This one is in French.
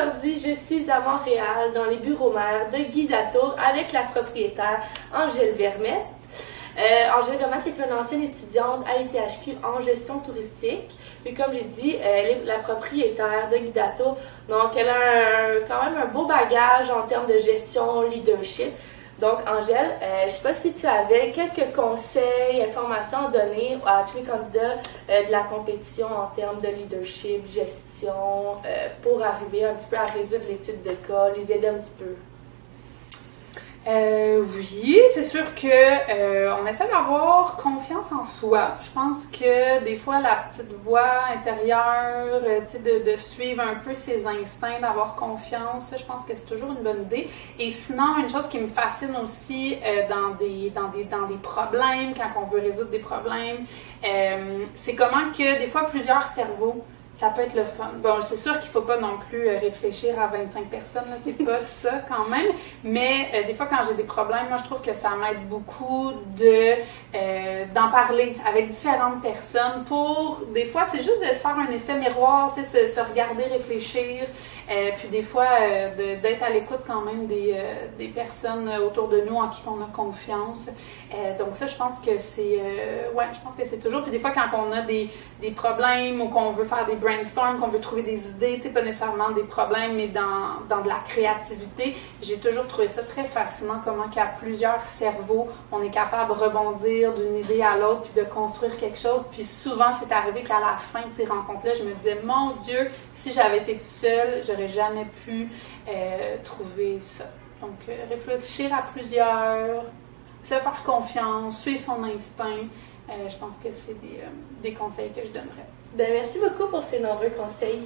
Aujourd'hui, je suis à Montréal, dans les bureaux mères de Guy Dato, avec la propriétaire Angèle Vermette. Angèle Vermette est une ancienne étudiante à l'ITHQ en gestion touristique. Puis comme j'ai dit, elle est la propriétaire de Guy Dato. Donc elle a quand même un beau bagage en termes de gestion, leadership. Donc Angèle, je ne sais pas si tu avais quelques conseils, informations à donner à tous les candidats de la compétition en termes de leadership, gestion, pour arriver un petit peu à résoudre l'étude de cas, les aider un petit peu. Oui, c'est sûr que on essaie d'avoir confiance en soi. Je pense que des fois la petite voix intérieure, de suivre un peu ses instincts, d'avoir confiance, je pense que c'est toujours une bonne idée. Et sinon, une chose qui me fascine aussi dans des problèmes, quand on veut résoudre des problèmes, c'est comment que des fois plusieurs cerveaux, ça peut être le fun. Bon, c'est sûr qu'il ne faut pas non plus réfléchir à 25 personnes, là, c'est pas ça quand même, mais des fois quand j'ai des problèmes, moi je trouve que ça m'aide beaucoup d'en parler avec différentes personnes pour, des fois c'est juste de se faire un effet miroir, se regarder, réfléchir, puis des fois d'être à l'écoute quand même des personnes autour de nous en qui on a confiance. Donc ça, je pense que c'est toujours, puis des fois quand on a des problèmes ou qu'on veut faire des brainstorms, qu'on veut trouver des idées, pas nécessairement des problèmes, mais dans de la créativité, j'ai toujours trouvé ça très fascinant, comment qu'à plusieurs cerveaux, on est capable de rebondir d'une idée à l'autre, puis de construire quelque chose. Puis souvent, c'est arrivé qu'à la fin de ces rencontres-là, je me disais, mon Dieu, si j'avais été toute seule, j'aurais jamais pu trouver ça. Donc, réfléchir à plusieurs, se faire confiance, suivre son instinct, je pense que c'est des conseils que je donnerais. Ben, merci beaucoup pour ces nombreux conseils.